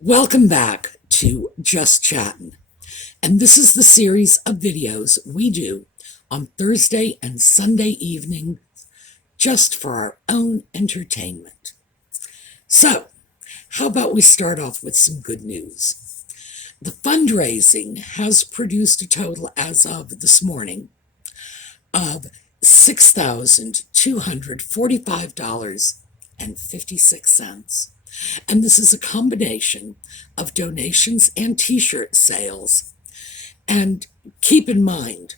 Welcome back to Just Chattin', and this is the series of videos we do on Thursday and Sunday evening just for our own entertainment. So, how about we start off with some good news? The fundraising has produced a total as of this morning of $6,245.56. And this is a combination of donations and t-shirt sales. And keep in mind,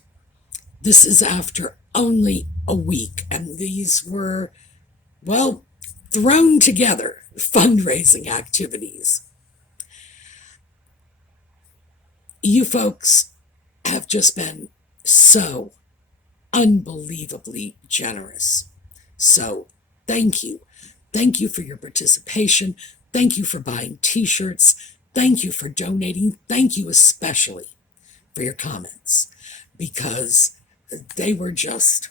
this is after only a week, and these were, well, thrown together fundraising activities. You folks have just been so unbelievably generous. So thank you. Thank you for your participation. Thank you for buying t-shirts. Thank you for donating. Thank you especially for your comments, because they were just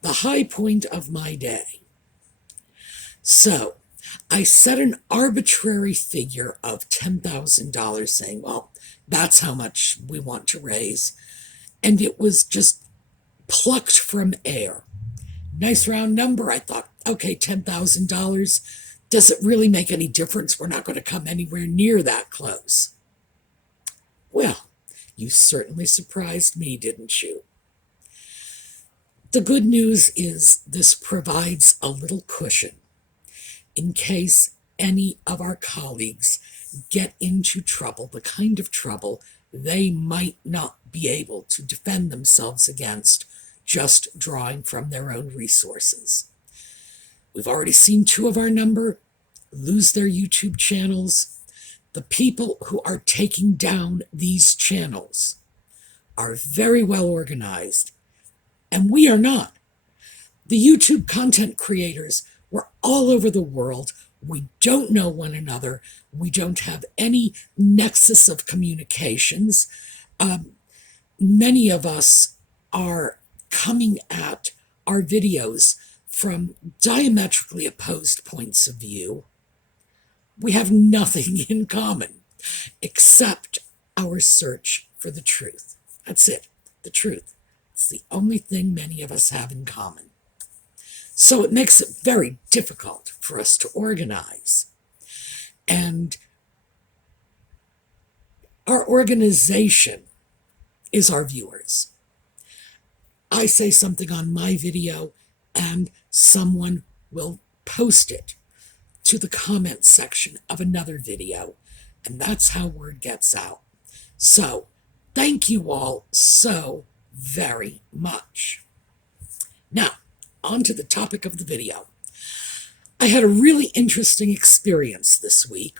the high point of my day. So I set an arbitrary figure of $10,000, saying, well, that's how much we want to raise. And it was just plucked from air. Nice round number. I thought, okay, $10,000. Does it really make any difference? We're not going to come anywhere near that close. Well, you certainly surprised me, didn't you? The good news is this provides a little cushion in case any of our colleagues get into trouble, the kind of trouble they might not be able to defend themselves against just drawing from their own resources. We've already seen 2 of our number lose their YouTube channels. The people who are taking down these channels are very well organized, and we are not. The YouTube content creators were all over the world. We don't know one another. We don't have any nexus of communications. Many of us are coming at our videos from diametrically opposed points of view. We have nothing in common except our search for the truth. That's it, the truth. It's the only thing many of us have in common. So it makes it very difficult for us to organize. And our organization is our viewers. I say something on my video and someone will post it to the comment section of another video, and that's how word gets out. So thank you all so very much. Now, on to the topic of the video. I had a really interesting experience this week.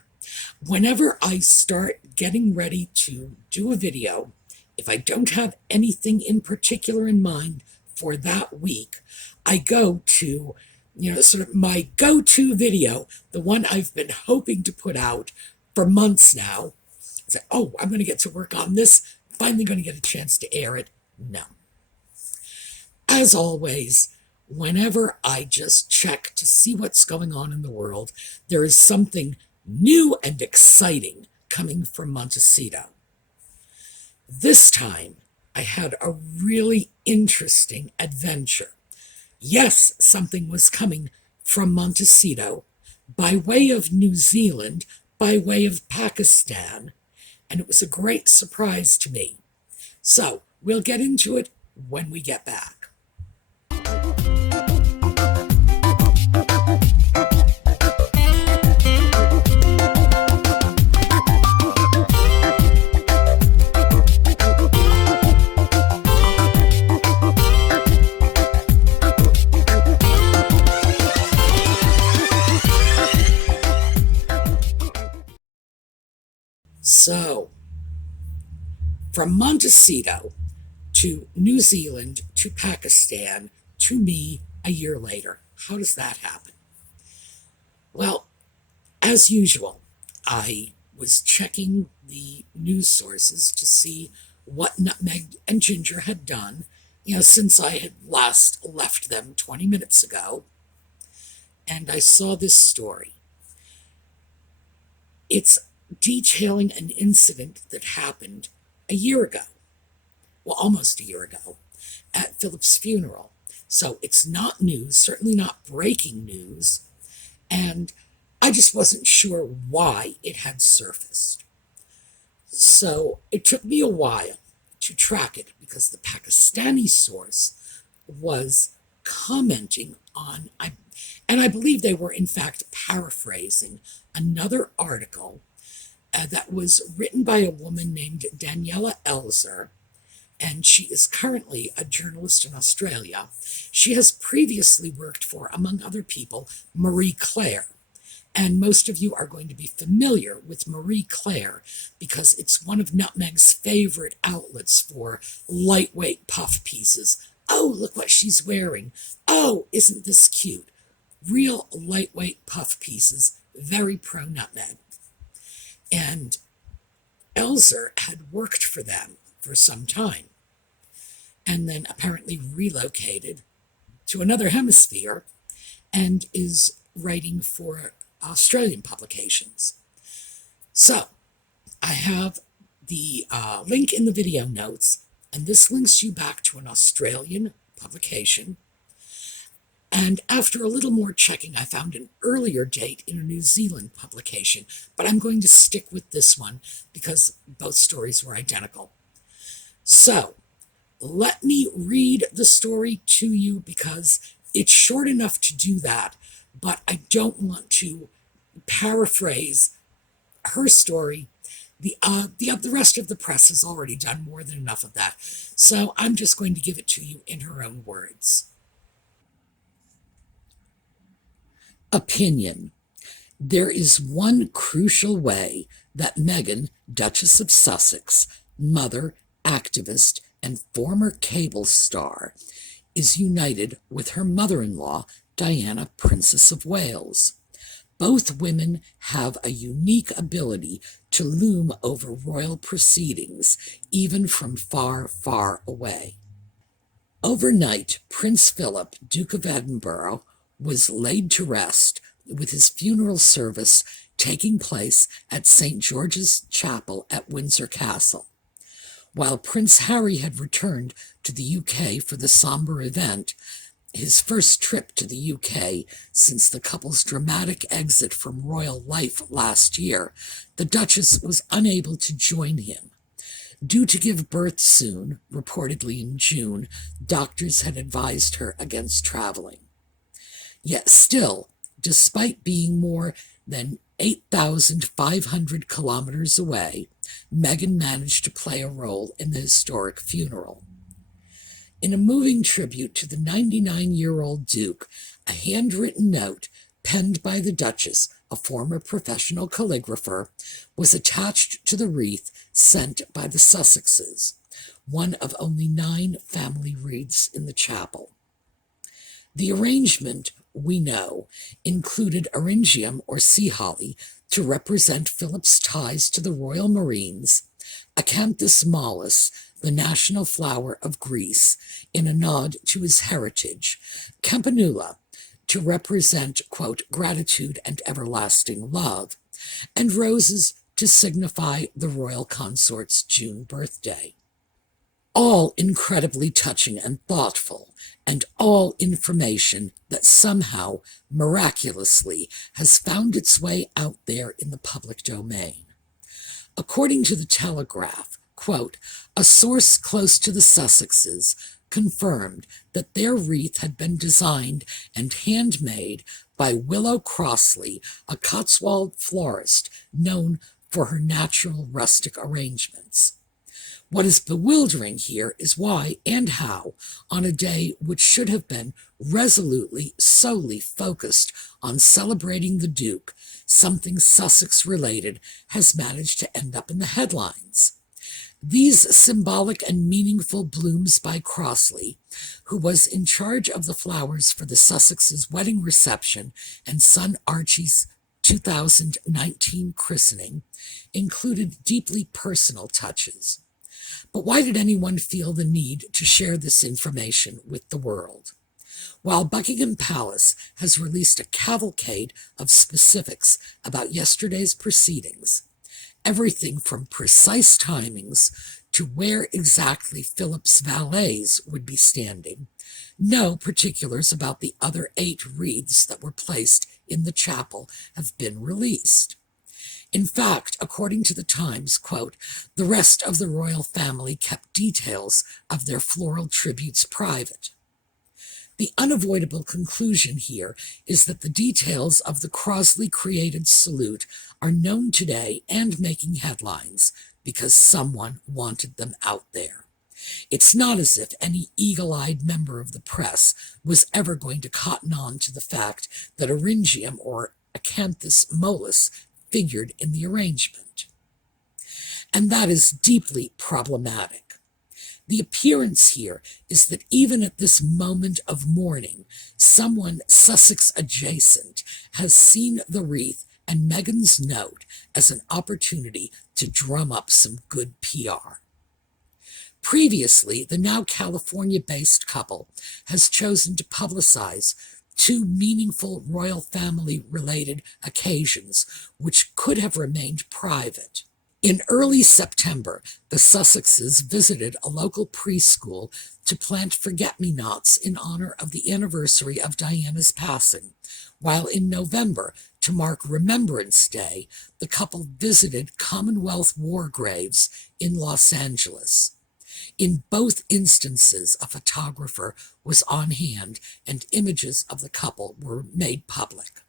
Whenever I start getting ready to do a video, if I don't have anything in particular in mind for that week, I go to, sort of my go-to video, the one I've been hoping to put out for months now. Say, oh, I'm going to get to work on this, finally going to get a chance to air it. No. As always, whenever I just check to see what's going on in the world, there is something new and exciting coming from Montecito. This time, I had a really interesting adventure. Yes, something was coming from Montecito by way of New Zealand, by way of Pakistan, and it was a great surprise to me. So, we'll get into it when we get back. So, from Montecito to New Zealand to Pakistan to me a year later. How does that happen? Well, as usual, I was checking the news sources to see what Nutmeg and Ginger had done, since I had last left them 20 minutes ago. And I saw this story. It's detailing an incident that happened a year ago, well, almost a year ago, at Philip's funeral. So it's not news, certainly not breaking news, and I just wasn't sure why it had surfaced. So it took me a while to track it because the Pakistani source was commenting on, and I believe they were in fact paraphrasing another article that was written by a woman named Daniela Elzer, and she is currently a journalist in Australia. She has previously worked for, among other people, Marie Claire. And most of you are going to be familiar with Marie Claire because it's one of Nutmeg's favorite outlets for lightweight puff pieces. Oh, look what she's wearing. Oh, isn't this cute? Real lightweight puff pieces, very pro Nutmeg. And Elzer had worked for them for some time and then apparently relocated to another hemisphere and is writing for Australian publications. So I have the link in the video notes, and this links you back to an Australian publication. And after a little more checking, I found an earlier date in a New Zealand publication, but I'm going to stick with this one because both stories were identical. So let me read the story to you because it's short enough to do that, but I don't want to paraphrase her story. The rest of the press has already done more than enough of that. So I'm just going to give it to you in her own words. Opinion. There is one crucial way that Meghan, Duchess of Sussex, mother, activist, and former cable star, is united with her mother-in-law, Diana, Princess of Wales. Both women have a unique ability to loom over royal proceedings, even from far, far away. Overnight, Prince Philip, Duke of Edinburgh, was laid to rest, with his funeral service taking place at St. George's Chapel at Windsor Castle. While Prince Harry had returned to the UK for the somber event, his first trip to the UK since the couple's dramatic exit from royal life last year, the Duchess was unable to join him. Due to give birth soon, reportedly in June, doctors had advised her against traveling. Yet still, despite being more than 8,500 kilometers away, Meghan managed to play a role in the historic funeral. In a moving tribute to the 99-year-old Duke, a handwritten note penned by the Duchess, a former professional calligrapher, was attached to the wreath sent by the Sussexes, one of only 9 family wreaths in the chapel. The arrangement, we know, included eryngium or sea holly to represent Philip's ties to the Royal Marines, Acanthus mollis, the national flower of Greece, in a nod to his heritage, Campanula, to represent, quote, gratitude and everlasting love, and roses to signify the royal consort's June birthday. All incredibly touching and thoughtful, and all information that somehow, miraculously, has found its way out there in the public domain. According to the Telegraph, quote, a source close to the Sussexes confirmed that their wreath had been designed and handmade by Willow Crossley, a Cotswold florist known for her natural rustic arrangements. What is bewildering here is why and how, on a day which should have been resolutely, solely focused on celebrating the Duke, something Sussex-related has managed to end up in the headlines. These symbolic and meaningful blooms by Crossley, who was in charge of the flowers for the Sussexes' wedding reception and son Archie's 2019 christening, included deeply personal touches. But why did anyone feel the need to share this information with the world? While Buckingham Palace has released a cavalcade of specifics about yesterday's proceedings, everything from precise timings to where exactly Philip's valets would be standing. No particulars about the other 8 wreaths that were placed in the chapel have been released. In fact, according to the Times, quote, the rest of the royal family kept details of their floral tributes private. The unavoidable conclusion here is that the details of the Crosley-created salute are known today and making headlines because someone wanted them out there. It's not as if any eagle-eyed member of the press was ever going to cotton on to the fact that Eryngium or Acanthus mollis figured in the arrangement. And that is deeply problematic. The appearance here is that even at this moment of mourning, someone Sussex adjacent has seen the wreath and Meghan's note as an opportunity to drum up some good PR. Previously, the now California-based couple has chosen to publicize 2 meaningful royal family-related occasions which could have remained private. In early September, the Sussexes visited a local preschool to plant forget-me-nots in honor of the anniversary of Diana's passing, while in November, to mark Remembrance Day, the couple visited Commonwealth war graves in Los Angeles. In both instances, a photographer was on hand and images of the couple were made public.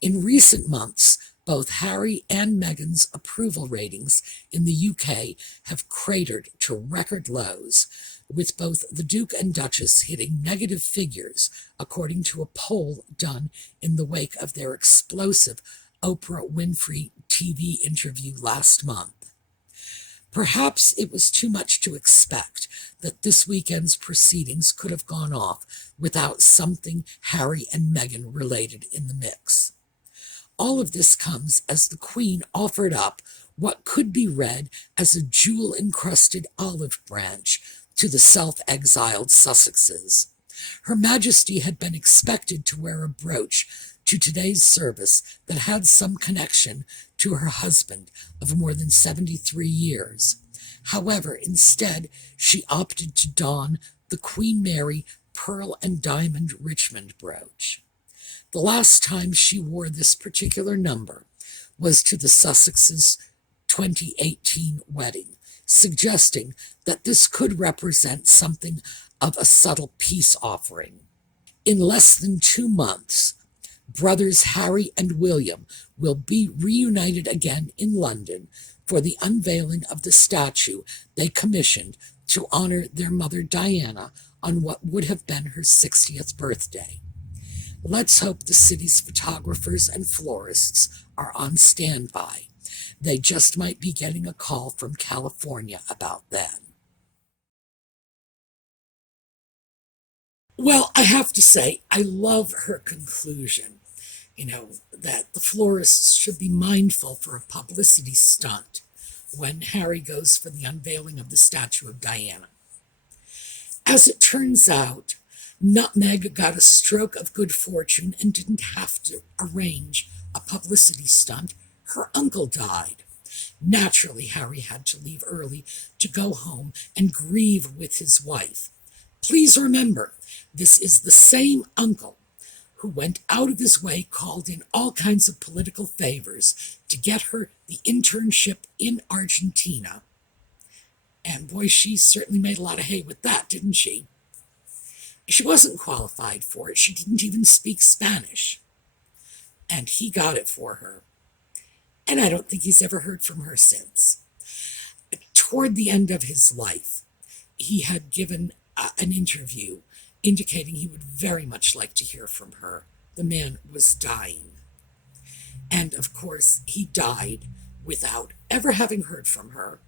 In recent months, both Harry and Meghan's approval ratings in the UK have cratered to record lows, with both the Duke and Duchess hitting negative figures, according to a poll done in the wake of their explosive Oprah Winfrey TV interview last month. Perhaps it was too much to expect that this weekend's proceedings could have gone off without something Harry and Meghan related in the mix. All of this comes as the Queen offered up what could be read as a jewel-encrusted olive branch to the self-exiled Sussexes. Her Majesty had been expected to wear a brooch to today's service that had some connection to her husband of more than 73 years. However, instead, she opted to don the Queen Mary pearl and diamond Richmond brooch. The last time she wore this particular number was to the Sussexes' 2018 wedding, suggesting that this could represent something of a subtle peace offering. In less than 2 months, brothers Harry and William will be reunited again in London for the unveiling of the statue they commissioned to honor their mother Diana on what would have been her 60th birthday. Let's hope the city's photographers and florists are on standby. They just might be getting a call from California about then. Well, I have to say, I love her conclusion. That the florists should be mindful for a publicity stunt when Harry goes for the unveiling of the statue of Diana. As it turns out, Nutmeg got a stroke of good fortune and didn't have to arrange a publicity stunt. Her uncle died. Naturally, Harry had to leave early to go home and grieve with his wife. Please remember, this is the same uncle who went out of his way, called in all kinds of political favors to get her the internship in Argentina. And boy, she certainly made a lot of hay with that, didn't she? She wasn't qualified for it. She didn't even speak Spanish. And he got it for her. And I don't think he's ever heard from her since. Toward the end of his life, he had given an interview indicating he would very much like to hear from her. The man was dying. And of course, he died without ever having heard from her,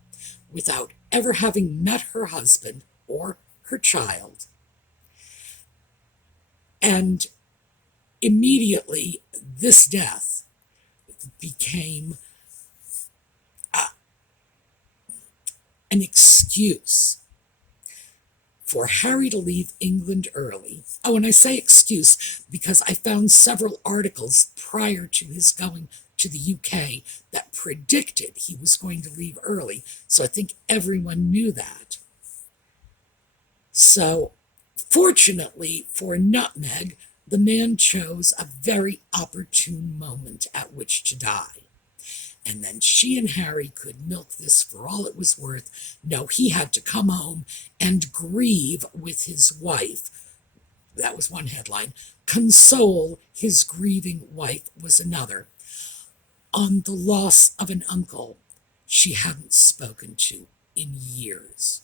without ever having met her husband or her child. And immediately, this death became an excuse for Harry to leave England early. Oh, and I say excuse because I found several articles prior to his going to the UK that predicted he was going to leave early. So I think everyone knew that. So, fortunately for Nutmeg, the man chose a very opportune moment at which to die. And then she and Harry could milk this for all it was worth. No, he had to come home and grieve with his wife. That was one headline. Console his grieving wife was another. On the loss of an uncle she hadn't spoken to in years.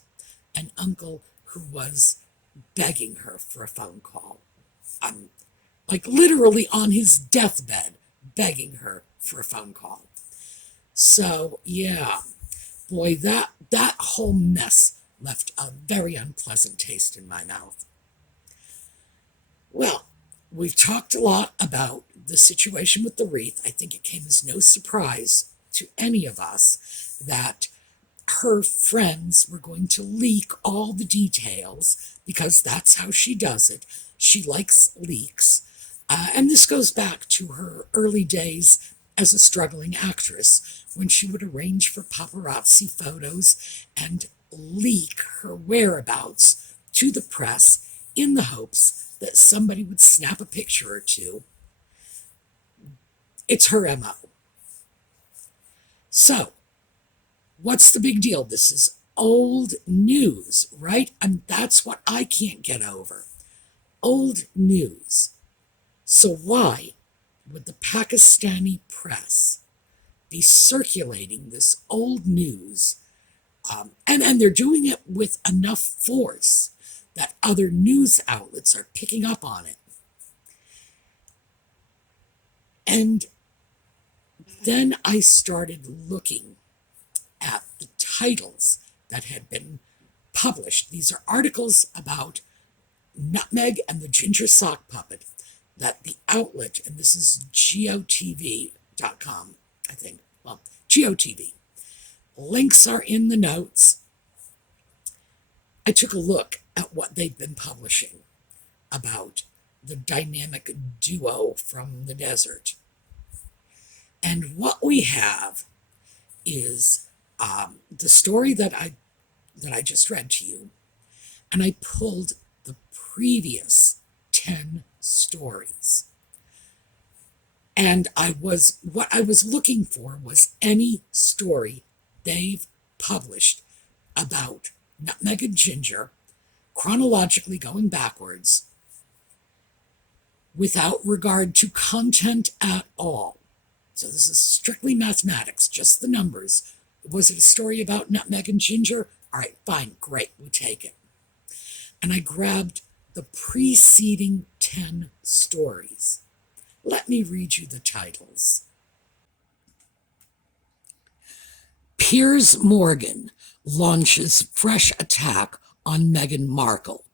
An uncle who was begging her for a phone call. Like literally on his deathbed, begging her for a phone call. So, yeah, boy, that whole mess left a very unpleasant taste in my mouth. Well, we've talked a lot about the situation with the wreath. I think it came as no surprise to any of us that her friends were going to leak all the details because that's how she does it. She likes leaks. And this goes back to her early days as a struggling actress when she would arrange for paparazzi photos and leak her whereabouts to the press in the hopes that somebody would snap a picture or two. It's her MO. So, what's the big deal? This is old news, right? And that's what I can't get over. Old news. So why would the Pakistani press be circulating this old news? And they're doing it with enough force that other news outlets are picking up on it. And then I started looking at the titles that had been published. These are articles about Nutmeg and the Ginger Sock Puppet that the outlet, and this is gotv.com, I think, well, GOTV. Links are in the notes. I took a look at what they've been publishing about the dynamic duo from the desert. And what we have is the story that I just read to you, and I pulled the previous 10 stories. And what I was looking for was any story they've published about Nutmeg and Ginger, chronologically going backwards, without regard to content at all. So this is strictly mathematics, just the numbers. Was it a story about Nutmeg and Ginger? All right, fine, great, we take it. And I grabbed the preceding 10 stories. Let me read you the titles. Piers Morgan launches fresh attack on Meghan Markle.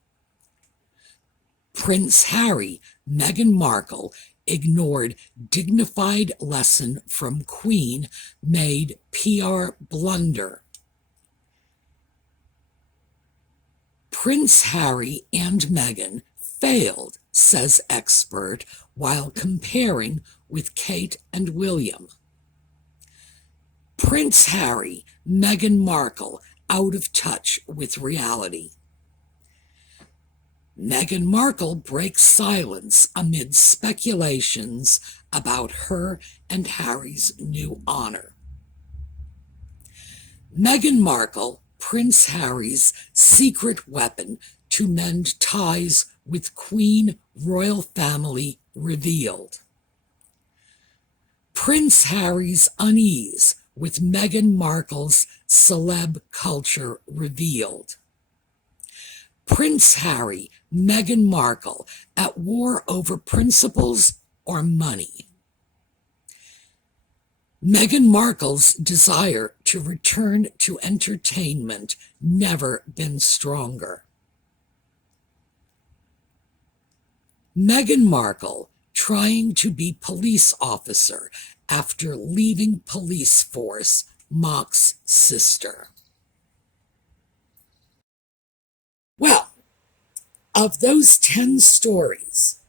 Prince Harry, Meghan Markle ignored dignified lesson from Queen, made PR blunder. Prince Harry and Meghan failed, says expert, while comparing with Kate and William. Prince Harry, Meghan Markle, out of touch with reality. Meghan Markle breaks silence amid speculations about her and Harry's new honor. Meghan Markle, Prince Harry's secret weapon to mend ties with Queen royal family revealed. Prince Harry's unease with Meghan Markle's celeb culture revealed. Prince Harry, Meghan Markle at war over principles or money. Meghan Markle's desire to return to entertainment never been stronger. Meghan Markle trying to be police officer after leaving police force, mocks sister. Well, of those 10 stories,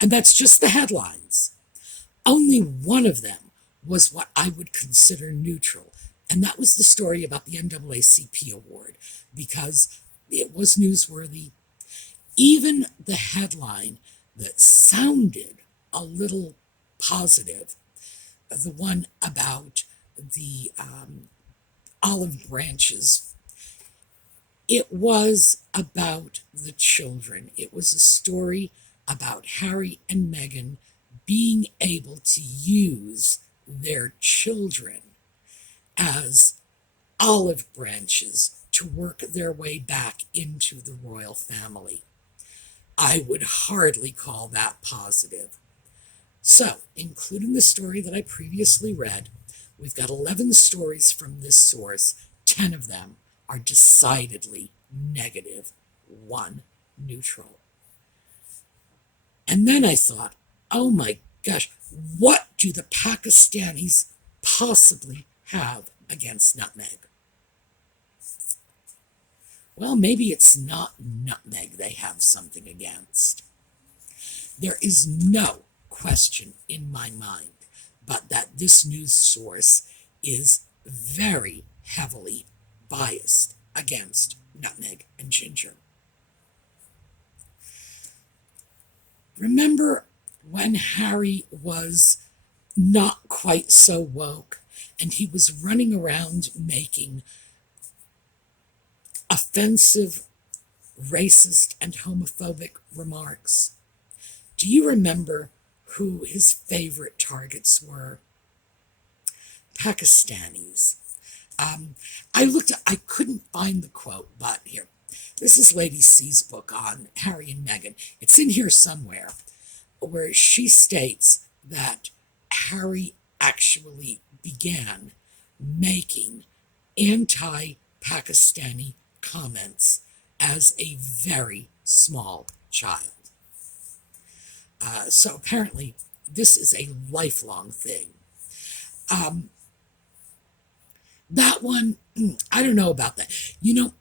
and that's just the headlines, only one of them was what I would consider neutral. And that was the story about the NAACP award, because it was newsworthy. Even the headline that sounded a little positive, the one about the olive branches, it was about the children. It was a story about Harry and Meghan being able to use their children as olive branches to work their way back into the royal family. I would hardly call that positive. So, including the story that I previously read, we've got 11 stories from this source. 10 of them are decidedly negative, 1 neutral. And then I thought, oh my gosh, what do the Pakistanis possibly have against nutmeg? Well, maybe it's not nutmeg they have something against. There is no question in my mind but that this news source is very heavily biased against nutmeg and ginger. Remember when Harry was not quite so woke and he was running around making offensive, racist, and homophobic remarks? Do you remember who his favorite targets were? Pakistanis. I couldn't find the quote, but here. This is Lady C's book on Harry and Meghan. It's in here somewhere, where she states that Harry actually began making anti-Pakistani comments as a very small child. So apparently this is a lifelong thing. That one, I don't know about that. You know,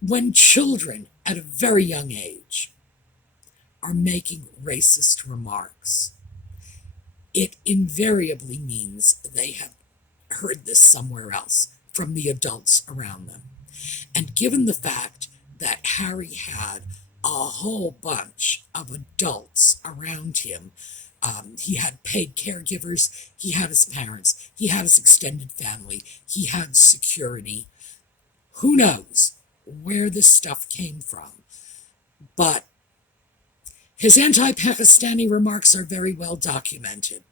when children at a very young age are making racist remarks, it invariably means they have heard this somewhere else from the adults around them. And given the fact that Harry had a whole bunch of adults around him, he had paid caregivers, he had his parents, he had his extended family, he had security. Who knows where this stuff came from? But his anti-Pakistani remarks are very well documented.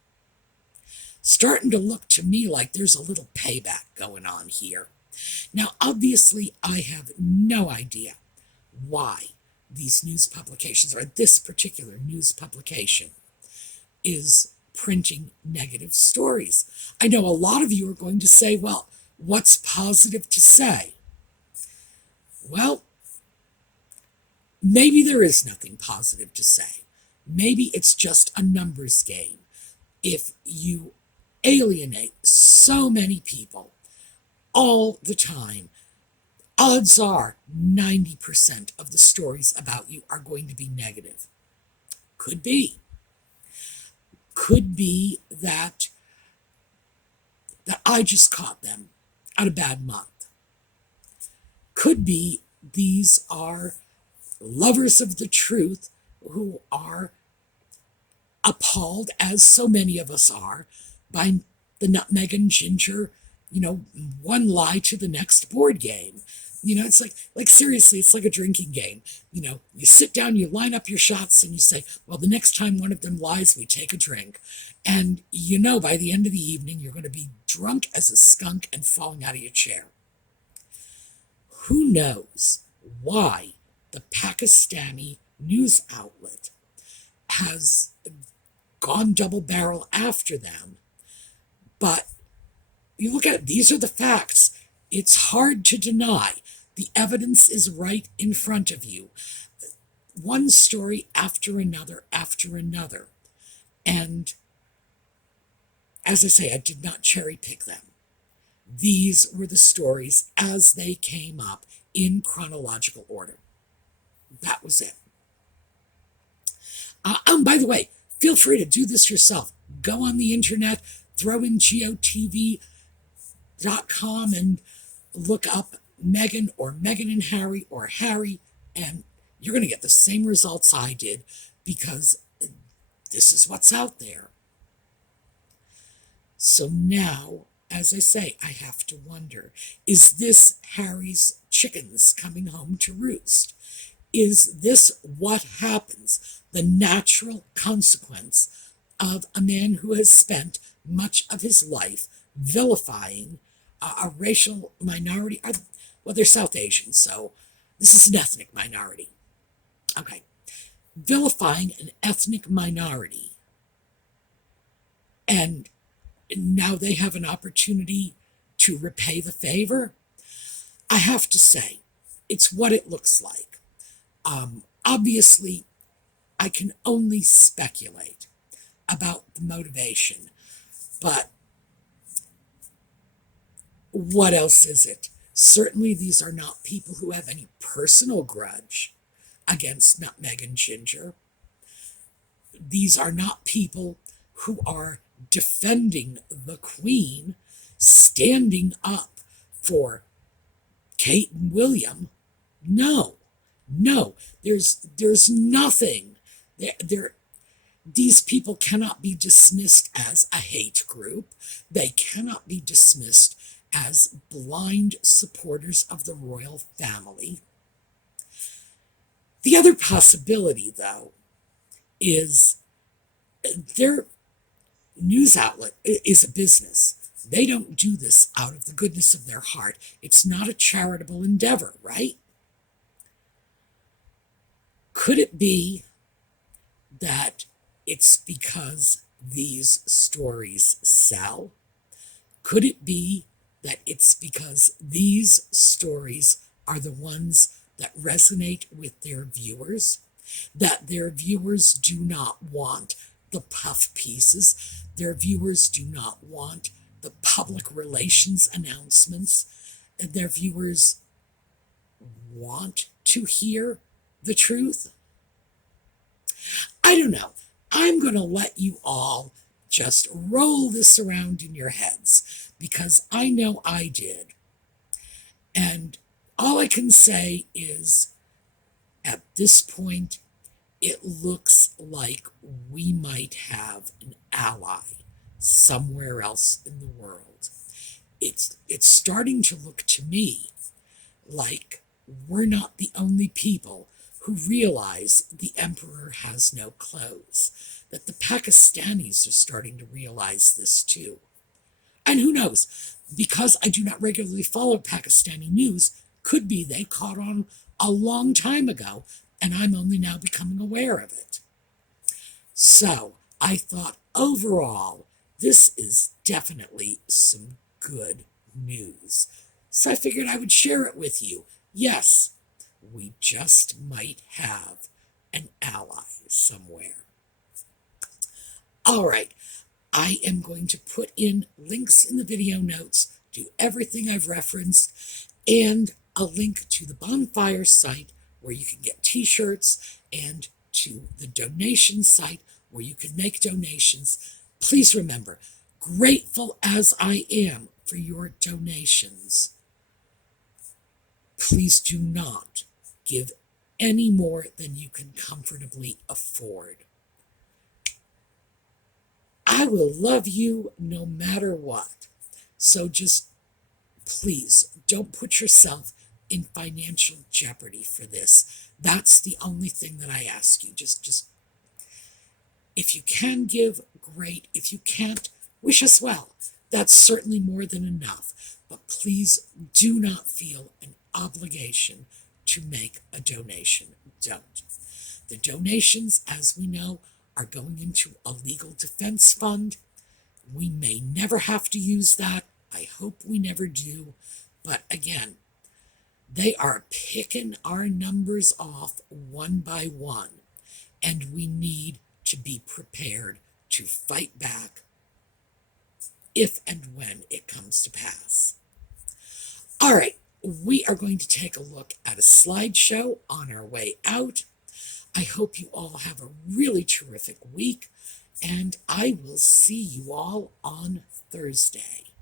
Starting to look to me like there's a little payback going on here. Now, obviously, I have no idea why these news publications, or this particular news publication, is printing negative stories. I know a lot of you are going to say, well, what's positive to say? Well, maybe there is nothing positive to say. Maybe it's just a numbers game. If you alienate so many people all the time, odds are 90% of the stories about you are going to be negative. Could be. Could be that I just caught them at a bad month. Could be these are lovers of the truth who are appalled, as so many of us are, by the nutmeg and ginger, one lie to the next board game. It's like seriously, it's like a drinking game. You sit down, you line up your shots, and you say, well, the next time one of them lies, we take a drink. And by the end of the evening, you're going to be drunk as a skunk and falling out of your chair. Who knows why the Pakistani news outlet has gone double barrel after them? But you look at it, these are the facts. It's hard to deny. The evidence is right in front of you. One story after another after another. And as I say, I did not cherry pick them. These were the stories as they came up in chronological order. That was it. By the way, Feel free to do this yourself. Go on the internet, throw in gotv.com and look up Meghan or Meghan and Harry or Harry, and you're going to get the same results I did because this is what's out there. So now, as I say, I have to wonder, is this Harry's chickens coming home to roost? Is this what happens, the natural consequence of a man who has spent much of his life vilifying a racial minority? Well, they're South Asian, so this is an ethnic minority. Okay. Vilifying an ethnic minority. And now they have an opportunity to repay the favor. I have to say, it's what it looks like. Obviously, I can only speculate about the motivation, but what else is it? Certainly, these are not people who have any personal grudge against Nutmeg and Ginger. These are not people who are defending the Queen, standing up for Kate and William. No, there's nothing. These people cannot be dismissed as a hate group. They cannot be dismissed as blind supporters of the royal family. The other possibility, though, is their news outlet is a business. They don't do this out of the goodness of their heart. It's not a charitable endeavor, right? Could it be that it's because these stories sell? Could it be that it's because these stories are the ones that resonate with their viewers? That their viewers do not want the puff pieces. Their viewers do not want the public relations announcements. And their viewers want to hear the truth. I don't know. I'm going to let you all just roll this around in your heads because I know I did. And all I can say is at this point, it looks like we might have an ally somewhere else in the world. It's starting to look to me like we're not the only people who realize the emperor has no clothes, that the Pakistanis are starting to realize this too. And who knows, because I do not regularly follow Pakistani news, could be they caught on a long time ago and I'm only now becoming aware of it. So I thought overall, this is definitely some good news. So I figured I would share it with you. Yes, we just might have an ally somewhere. All right, I am going to put in links in the video notes to everything I've referenced and a link to the bonfire site where you can get t-shirts and to the donation site where you can make donations. Please remember, grateful as I am for your donations, please do not give any more than you can comfortably afford. I will love you no matter what. So just please don't put yourself in financial jeopardy for this. That's the only thing that I ask you. Just if you can give, great. If you can't, wish us well. That's certainly more than enough. But please do not feel an obligation to make a donation. Don't. The donations, as we know, are going into a legal defense fund. We may never have to use that. I hope we never do. But again, they are picking our numbers off one by one, and we need to be prepared to fight back if and when it comes to pass. All right, we are going to take a look at a slideshow on our way out. I hope you all have a really terrific week, and I will see you all on Thursday.